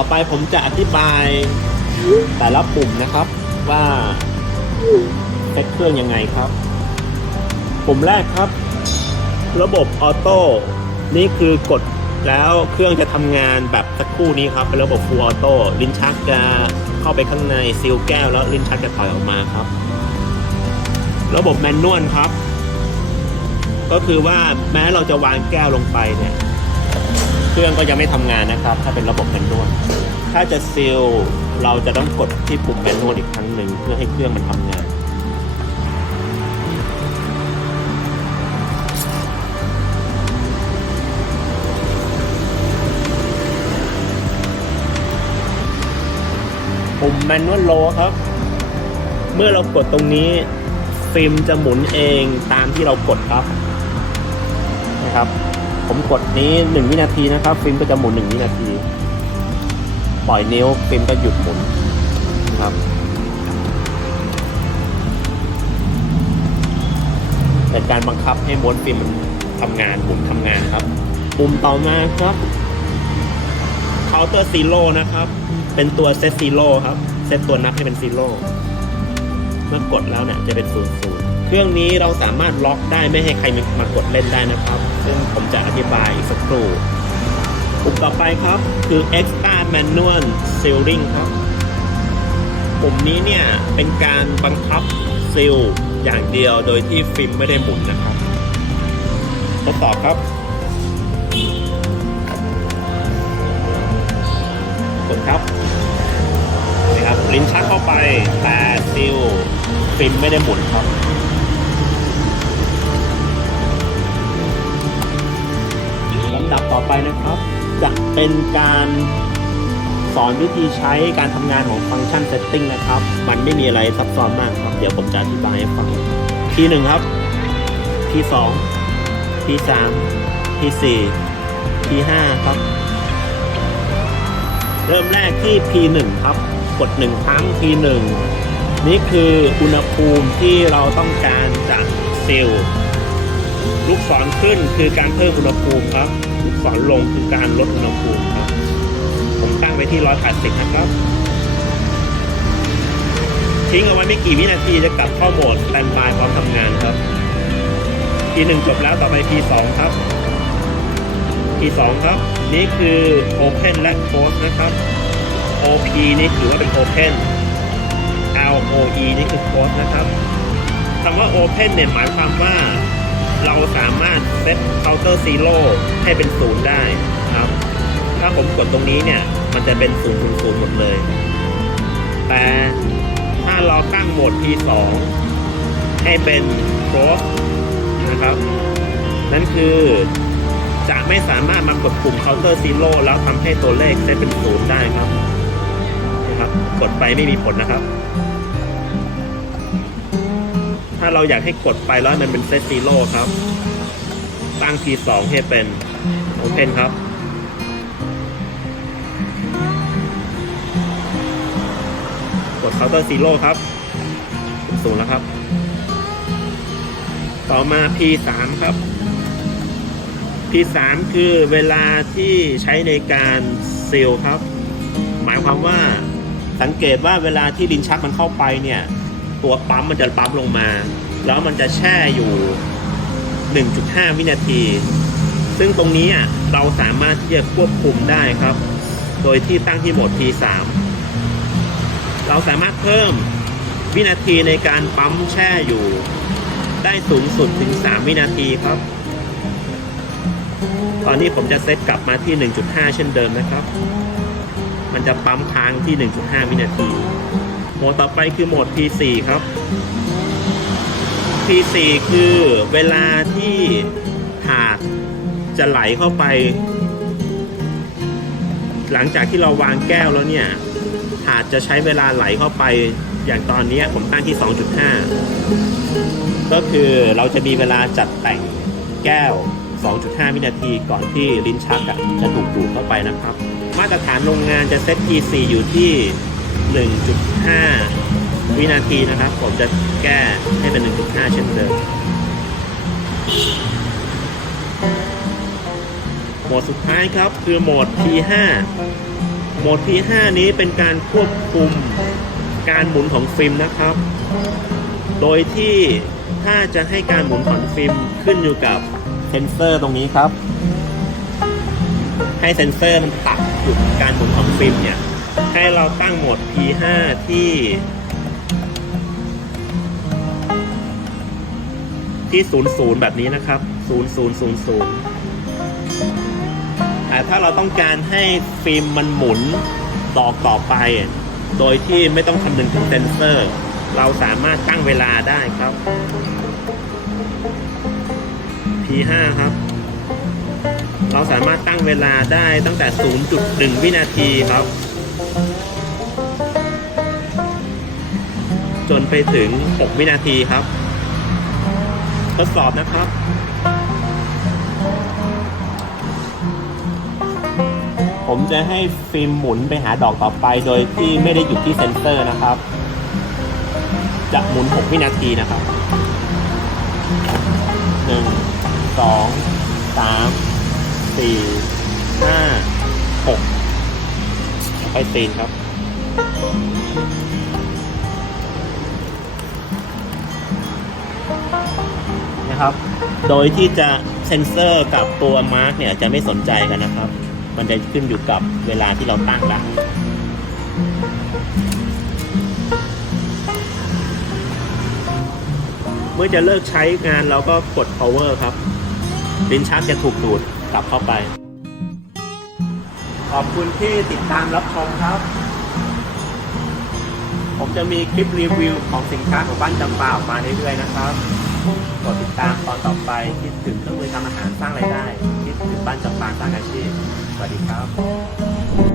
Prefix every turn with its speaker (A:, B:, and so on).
A: ต่อไปผมจะอธิบายแต่ละปุ่มนะครับว่าเซ็ตเครื่องยังไงครับ ปุ่มแรกครับ ระบบออโต้นี่คือกดแล้วเครื่องจะทำงานแบบสักครู่นี้ครับเป็นระบบ full auto ลิ้นชักจะเข้าไปข้างในซีลแก้วแล้วลิ้นชักจะถอยออกมาครับ ระบบแมนนวลครับ ก็คือว่าแม้เราจะวางแก้วลงไปเนี่ย รื่องก็ยังไม่ทำงานนะครับ ถ้าเป็นระบบแมนนวลถ้าจะซีลเราจะต้องกดที่ปุ่มแมนนวลอีกครั้งหนึ่งเพื่อให้เครื่องมันทำงานปุ่มแมนนวลโลครับ เมื่อเรากดตรงนี้ฟิล์มจะหมุนเองตามที่เรากดครับนะครับ ผมกดนี้หนึ่งวินาทีนะครับ ฟิล์มก็จะหมุนหนึ่งวินาที ปล่อยนิ้วฟิล์มก็หยุดหมุนนะครับเป็นการบังคับให้ม้วนฟิล์มทำงานหมุนทำงานครับ ปุ่มต่อมาครับ counter zero นะครับ เป็นตัวเซตซีโร่ครับ เซตตัวนับให้เป็นซีโร่เมื่อกดแล้วเนี่ยจะเป็นศูนย์ศูนย์ เครื่องนี้เราสามารถล็อกได้ไม่ให้ใครมากดเล่นได้นะครับ ซึ่งผมจะอธิบายอีกสักครู่ปุ่มต่อไปครับคือ extra manual sealing ครับปุ่มนี้เนี่ยเป็นการบังคับซีลอย่างเดียวโดยที่ฟิล์มไม่ได้หมุนนะครับทดสอบครับกดครับนะครับลิ้นชักเข้าไปแต่ซิลฟิล์มไม่ได้หมุนครับำดับต่อไปนะครับ จะเป็นการสอนวิธีใช้การทำงานของฟังก์ชันเซตติ้งนะครับ มันไม่มีอะไรซับซ้อนมากครับ เดี๋ยวผมจะอธิบายให้ฟังทีหนึ่งครับ ทีสองทีสามทีสี่ทีห้าครับ เริ่มแรกที่ P1 ครับ กด 1 ครั้ง P1 นี่คืออุณหภูมิที่เราต้องการจากเซลล์ลูกศรขึ้นคือการเพิ่มอุณหภูมิครับ ลูกศรลงคือการลดอุณหภูมิครับ ผมตั้งไว้ที่ 180 นะครับ ทิ้งเอาไว้ไม่กี่วินาทีจะกลับเข้าโหมดแตนบายพร้อมทำงานครับ P1 จบแล้วต่อไป P2 ครับ P2 ครับ นี่คือ Open และ Close นะครับ OP นี่ถือว่าเป็น Open LOE นี่คือ Close นะครับคำว่า Open เนี่ยหมายความว่า เราสามารถเซต Counter Zero ให้เป็นศูนย์ได้ครับ ถ้าผมกดตรงนี้เนี่ย มันจะเป็น0 0 0หมดเลย แต่ถ้าเราตั้งโหมด P2 ให้เป็น Close นะครับ นั่นคือจะไม่สามารถมากดปุ่ม counter zero แล้วทำให้ตัวเลขเซตเป็นศูนย์ได้ครับนะครับ กดไปไม่มีผลนะครับ ถ้าเราอยากให้กดไปแล้วมันเป็นเซตซีโร่ครับ ตั้ง P2 ให้เป็น Open ครับกด counter zero ครับเป็นศูนย์แล้วครับ ต่อมา P3 ครับ P3 คือเวลาที่ใช้ในการซีลครับ หมายความว่าสังเกตว่าเวลาที่ลิ้นชักมันเข้าไปเนี่ย ตัวปั๊มมันจะปั๊มลงมา แล้วมันจะแช่อยู่ 1.5 วินาที ซึ่งตรงนี้เราสามารถที่จะควบคุมได้ครับ โดยที่ตั้งที่โหมด P3 เราสามารถเพิ่มวินาทีในการปั๊มแช่อยู่ ได้สูงสุดถึง 3 วินาทีครับ ตอนนี้ผมจะเซตกลับมาที่ 1.5 เช่นเดิมนะครับ มันจะปั๊มค้างที่ 1.5 วินาที โหมดต่อไปคือโหมด P4 ครับ P4 คือเวลาที่ถาดจะไหลเข้าไป หลังจากที่เราวางแก้วแล้วเนี่ยถาดจะใช้เวลาไหลเข้าไปอย่างตอนนี้ผมตั้งที่ 2.5 ก็คือเราจะมีเวลาจัดแต่งแก้ว 2.5 วินาทีก่อนที่ลิ้นชักจะถูกดูดเข้าไปนะครับ มาตรฐานโรงงานจะเซต P4 อยู่ที่ 1.5 วินาทีนะครับ ผมจะแก้ให้เป็น 1.5 เช่นเดิมโหมดสุดท้ายครับคือโหมด P5 โหมด P5 นี้เป็นการควบคุมการหมุนของฟิล์มนะครับ โดยที่ถ้าจะให้การหมุนของฟิล์มขึ้นอยู่กับเซนเซอร์ตรงนี้ครับ ให้เซนเซอร์มันตัดจุดการหมุนของฟิล์มเนี่ย ให้เราตั้งโหมด P5 ที่ ที่ 00 แบบนี้นะครับ 0000แต่ถ้าเราต้องการให้ฟิล์มมันหมุนดอกต่อไป โดยที่ไม่ต้องคำนึงถึงเซนเซอร์ เราสามารถตั้งเวลาได้ครับ P5 ครับ เราสามารถตั้งเวลาได้ตั้งแต่ 0.1 วินาทีครับ จนไปถึง 6 วินาทีครับ ทดสอบนะครับ ผมจะให้ฟิล์มหมุนไปหาดอกต่อไป โดยที่ไม่ได้หยุดที่เซนเซอร์นะครับ จะหมุน 6 วินาทีนะครับ 1 2 3 4 5 6ไปตีนครับ นะครับ โดยที่จะเซนเซอร์กับตัวมาร์กเนี่ยจะไม่สนใจกันนะครับ มันจะขึ้นอยู่กับเวลาที่เราตั้งได้เมื่อจะเลิกใช้งานเราก็กด power ครับ ลิ้นชักจะถูกดูดกลับเข้าไป ขอบคุณที่ติดตามรับชมครับ ผมจะมีคลิปรีวิวของสินค้าของบ้านจำปาออกมาเรื่อยๆนะครับกดติดตามตอนต่อไปคิดถึงเครื่องมือทำอาหารสร้างรายได้คิดถึงบ้านจำปาสร้างอาชีพสวัสดีครับ